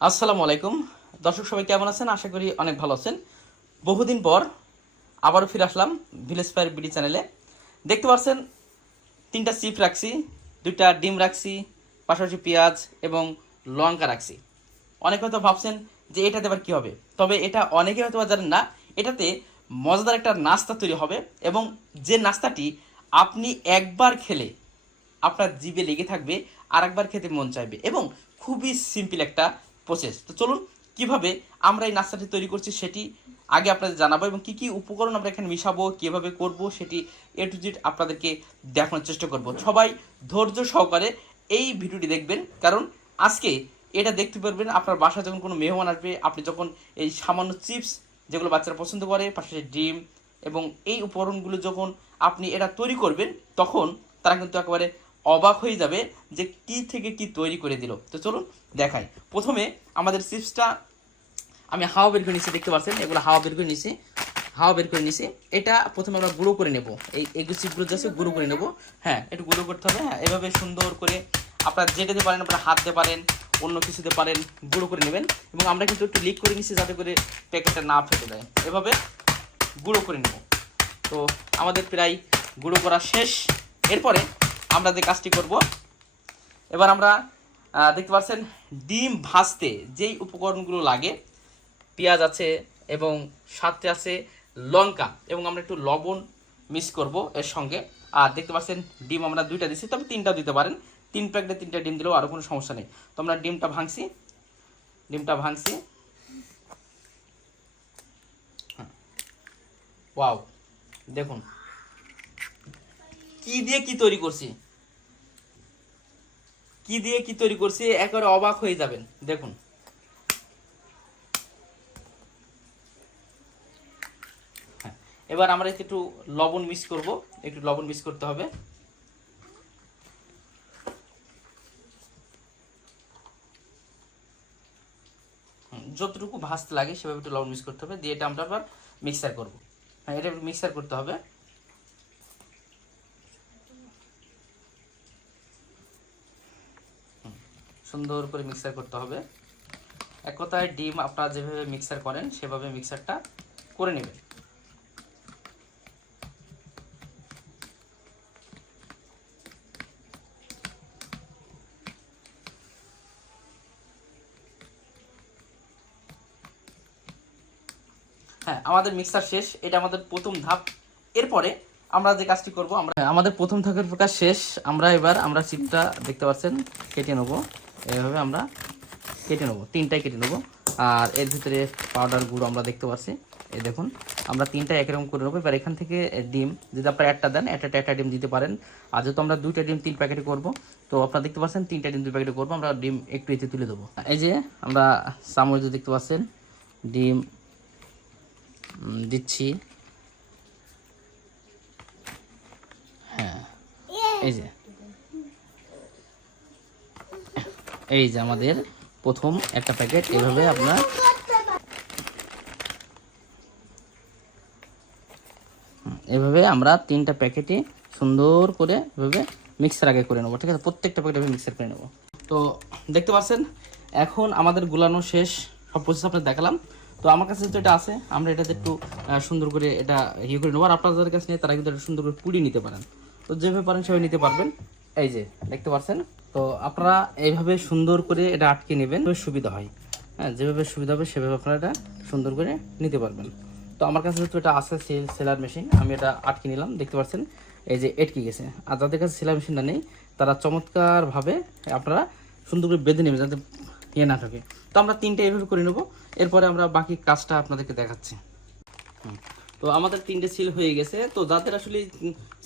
আসসালামু আলাইকুম দর্শক, সবাই কেমন আছেন? আশা করি অনেক ভালো আছেন। বহুদিন পর আবারও ফিরে আসলাম ভিলেজ ফায়ার বিডি চ্যানেলে। দেখতে পাচ্ছেন তিনটা চিপ রাখছি, দুইটা ডিম রাখছি, পাশাপাশি পেঁয়াজ এবং লঙ্কা রাখছি। অনেকে হয়তো ভাবছেন যে এটাতে আবার কী হবে, তবে এটা অনেকে হয়তো জানেন না। এটাতে মজাদার একটা নাস্তা তৈরি হবে এবং যে নাস্তাটি আপনি একবার খেলে আপনার জিভে লেগে থাকবে, আর একবার খেতে মন চাইবে এবং খুবই সিম্পল একটা প্রসেস। তো চলুন কিভাবে আমরা এই নাস্তাটি তৈরি করছি সেটি আগে আপনাদের জানাবো এবং কি কি উপকরণ আমরা এখানে মিশাবো, কীভাবে করব সেটি এ টু জেড আপনাদেরকে দেখানোর চেষ্টা করব। সবাই ধৈর্য সহকারে এই ভিডিওটি দেখবেন, কারণ আজকে এটা দেখতে পারবেন আপনার বাসায় যখন কোনো মেহমান আসবে, আপনি যখন এই সামান্য চিপস যেগুলো বাচ্চারা পছন্দ করে, পাশাপাশি ডিম এবং এই উপকরণগুলো যখন আপনি এটা তৈরি করবেন, তখন তারা কিন্তু একেবারে অবাক হয়ে যাবে যে কি থেকে কি তৈরি করে দিল। তো চলুন দেখাই। প্রথমে আমাদের চিপসটা আমি হাওয়া বের করে নিচ্ছি, দেখতে পাচ্ছেন এগুলো হাওয়া বের করে নিচ্ছি, হাওয়া বের করে নিছি। এটা প্রথমে আমরা গুঁড়ো করে নেব, এই চিপগুলো যাচ্ছে গুঁড়ো করে নেব। হ্যাঁ, একটু গুঁড়ো করতে হবে। হ্যাঁ, এভাবে সুন্দর করে আপনারা যেটাতে পারেন, আপনারা হাত দিতে পারেন, অন্য কিছুতে পারেন, গুঁড়ো করে নেবেন। এবং আমরা কিন্তু একটু লিক করে নিচ্ছি যাতে করে প্যাকেটটা না ফেটে যায়। এভাবে গুঁড়ো করে নেব। তো আমাদের প্রায় গুঁড়ো করা শেষ। এরপরে আমরা যে কাজটি করব, এবার আমরা দেখতে পাচ্ছেন ডিম ভাজতে যেই উপকরণগুলো লাগে, পেঁয়াজ আছে এবং সাথে আছে লঙ্কা, এবং আমরা একটু লবণ মিক্স করব এর সঙ্গে। আর দেখতে পাচ্ছেন ডিম আমরা দুইটা দিচ্ছি, তবে তিনটাও দিতে পারেন। তিন প্যাকেটে তিনটা ডিম দিলেও আরও কোনো সমস্যা নেই। তো আমরা ডিমটা ভাঙছি। ওয়াও, দেখুন কি দিয়ে কি তৈরি করছি, একেবারে অবাক হয়ে যাবেন। দেখুন, হ্যাঁ, এবার আমরা একটু লবণ মিক্স করব, একটু লবণ মিক্স করতে হবে। যতটুকু ভাজতে লাগে সেভাবে একটু লবণ মিক্স করতে হবে, দিয়ে এটা আমরা আবার মিক্সার করব। হ্যাঁ, এটা মিক্সার করতে হবে। সুন্দর করে মিক্সার করতে হবে। এক কথায় ডিম আপনারা যেভাবে মিক্সার করেন সেভাবে মিক্সারটা করে নেবেন। হ্যাঁ, আমাদের মিক্সার শেষ। এটা আমাদের প্রথম ধাপ। এরপরে আমরা যে কাজটি করব, আমাদের প্রথম ধাপের কাজ শেষ। আমরা চিপটা দেখতে পাচ্ছেন কেটে নেব। এইভাবে আমরা কেটে নেব, তিনটাই কেটে নেব। আর এর ভিতরে পাউডার গুঁড়ো আমরা দেখতে পাচ্ছি, এই দেখুন আমরা তিনটাই একরকম করে নেবো। এবার এখান থেকে ডিম যদি আপনারা একটা দেন, একটা ডিম দিতে পারেন। আর যেহেতু আমরা দুইটা ডিম 3 প্যাকেটে করব, তো আপনারা দেখতে পাচ্ছেন তিনটা ডিম 2 প্যাকেটে করবো। আমরা ডিম একটু এতে তুলে দেবো। এই যে আমরা চামচ দেখতে পাচ্ছেন ডিম দিচ্ছি। হ্যাঁ, এই যে আমাদের প্রথম একটা প্যাকেট। এভাবে আপনার এভাবে আমরা তিনটা প্যাকেটে সুন্দর করে এভাবে মিক্সার আগে করে নেবো, ঠিক আছে? প্রত্যেকটা প্যাকেট এভাবে মিক্সার করে নেবো। তো দেখতে পাচ্ছেন এখন আমাদের গুলানো শেষ, সব প্রসেস আপনাদের দেখালাম। তো আমার কাছে তো এটা আছে, আমরা এটাতে একটু সুন্দর করে এটা ইয়ে করে নেবো। আর আপনাদের কাছে নিয়ে তারা কিন্তু এটা সুন্দর করে পুড়িয়ে নিতে পারেন। তো যেভাবে পারেন সেভাবে নিতে পারবেন। এই যে দেখতে পাচ্ছেন, তো আপনারা এইভাবে সুন্দর করে এটা আটকে নেবেন, সুবিধা হয়। হ্যাঁ, যেভাবে সুবিধা হবে সেভাবে আপনারা এটা সুন্দর করে নিতে পারবেন। তো আমার কাছে যেহেতু এটা আছে সেলার মেশিন, আমি এটা আটকে নিলাম। দেখতে পাচ্ছেন এই যে আটকে গেছে। আর যাদের কাছে সেলার মেশিনটা নেই তারা চমৎকারভাবে আপনারা সুন্দর করে বেঁধে নেবেন যাতে ইয়ে না থাকে। তো আমরা তিনটে এভাবে করে নেবো। এরপরে আমরা বাকি কাজটা আপনাদেরকে দেখাচ্ছি। তো আমাদের তিনটে সিল হয়ে গেছে। তো যাদের আসলে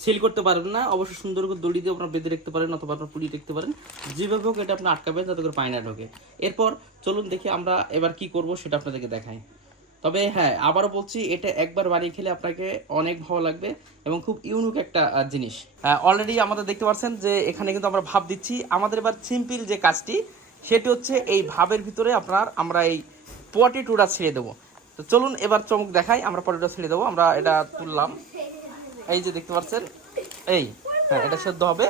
সিল করতে পারবেন না, অবশ্যই সুন্দর করে দড়ি দিয়ে আপনার বেঁধে রাখতে পারেন, অথবা আপনার পুড়িয়ে রাখতে পারেন। যেভাবে হোক এটা আপনি আটকাবেন যাতে করে পানি না ঢোকে। এরপর চলুন দেখি আমরা এবার কি করব সেটা আপনাদেরকে দেখাই। তবে হ্যাঁ, আবারও বলছি, এটা একবার বানিয়ে খেলে আপনাকে অনেক ভালো লাগবে এবং খুব ইউনিক একটা জিনিস। অলরেডি আমাদের দেখতে পাচ্ছেন যে এখানে কিন্তু আমরা ভাপ দিচ্ছি। আমাদের এবার সিম্পল যে কাজটি সেটি হচ্ছে এই ভাবের ভিতরে আমরা এই পটেটোটা ছেড়ে দেবো। তো চলুন এবার চমক দেখাই। আমরা পটেটো ছেড়ে দেবো। আমরা এটা তুললাম, এই যে দেখতে পাচ্ছেন। হ্যাঁ, এটা সেদ্ধ হবে।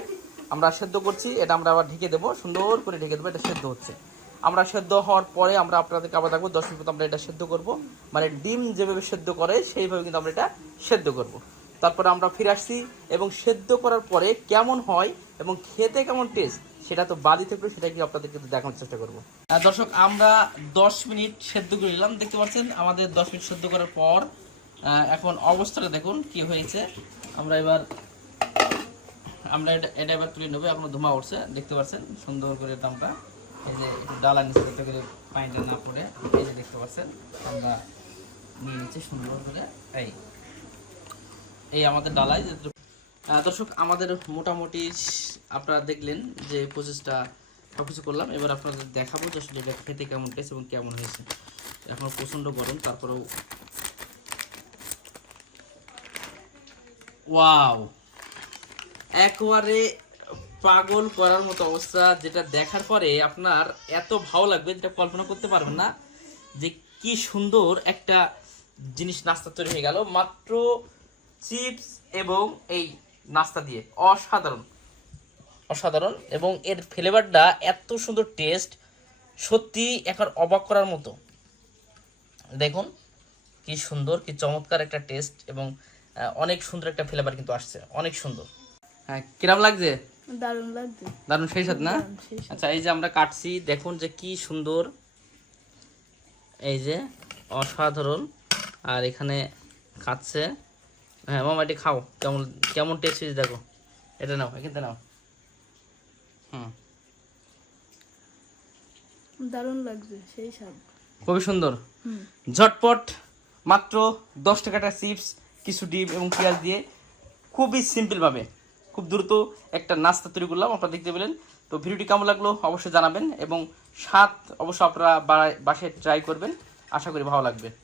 আমরা সেদ্ধ করছি, এটা আমরা আবার ঢেকে দেবো, সুন্দর করে ঢেকে দেবো। এটা সেদ্ধ হচ্ছে। আমরা সেদ্ধ হওয়ার পরে আমরা আপনাদেরকে আবার দেখবো 10 মিনিট আমরা এটা সেদ্ধ করব, মানে ডিম যেভাবে সেদ্ধ করে সেইভাবে কিন্তু আমরা এটা সেদ্ধ করব। তারপরে আমরা ফিরে আসছি এবং সেদ্ধ করার পরে কেমন হয় এবং খেতে কেমন টেস্ট সেটা তো বাদি থাকবে, সেটা কি আপনাদেরকে দেখানোর চেষ্টা করবো। দর্শক আমরা 10 মিনিট সেদ্ধ করে নিলাম, দেখতে পাচ্ছেন আমাদের 10 মিনিট সেদ্ধ করার পর এখন অবস্থাটা দেখুন কি হয়েছে। আমরা এটা এবার তুলে নেবো, এখন ধোঁয়া উঠছে দেখতে পাচ্ছেন সুন্দর করে দামটা। এই যে একটু ডালা নিচে যাতে করে পানিটা না পড়ে, এই যে দেখতে পাচ্ছেন আমরা নিয়ে নিচ্ছি সুন্দর করে। এই আমাদের ডালায় দর্শক আমাদের মোটামুটি আপনারা দেখলেন যে প্রসেসটা সবকিছু করলাম। এবার আপনাদের দেখাবো যে আসলে এটা খেতে কেমন টেস্ট এবং কেমন হয়েছে। এখন প্রচন্ড গরম, তারপরেও ওয়াও, একবারে পাগল করার মতো অবস্থা, যেটা দেখার পরে আপনার এত ভালো লাগবে যেটা কল্পনা করতে পারবেন না যে কি সুন্দর একটা জিনিস নাস্তা তৈরি হয়ে গেল মাত্র চিপস এবং এই নাস্তা দিয়ে। অসাধারণ অসাধারণ, এবং এর ফ্লেভারটা এত সুন্দর টেস্ট, সত্যি এখন অবাক করার মতো। দেখুন কি সুন্দর, কি চমৎকার একটা টেস্ট এবং অনেক সুন্দর একটা ফ্লেভার কিন্তু আসছে, অনেক সুন্দর। হ্যাঁ, কিরম লাগছে? দারুণ লাগছে, দারুণ, সেই সাথে না? আচ্ছা, এই যে আমরা কাটছি দেখুন যে কি সুন্দর, এই যে অসাধারণ। আর এখানে খাচ্ছে, হ্যাঁ মামা এটি খাও, কেমন কেমন টেস্ট হয়েছে দেখো। এটা নাও, এখানে নাও। দারুণ লাগছে, সেই স্বাদ, খুবই সুন্দর। ঝটপট মাত্র 10 টাকাটা চিপস, কিছু ডিম এবং পেঁয়াজ দিয়ে খুবই সিম্পলভাবে খুব দ্রুত একটা নাস্তা তৈরি করলাম, আপনারা দেখতে পেলেন। তো ভিডিওটি কেমন লাগলো অবশ্যই জানাবেন এবং স্বাদ অবশ্যই আপনারা বাসায় ট্রাই করবেন, আশা করি ভালো লাগবে।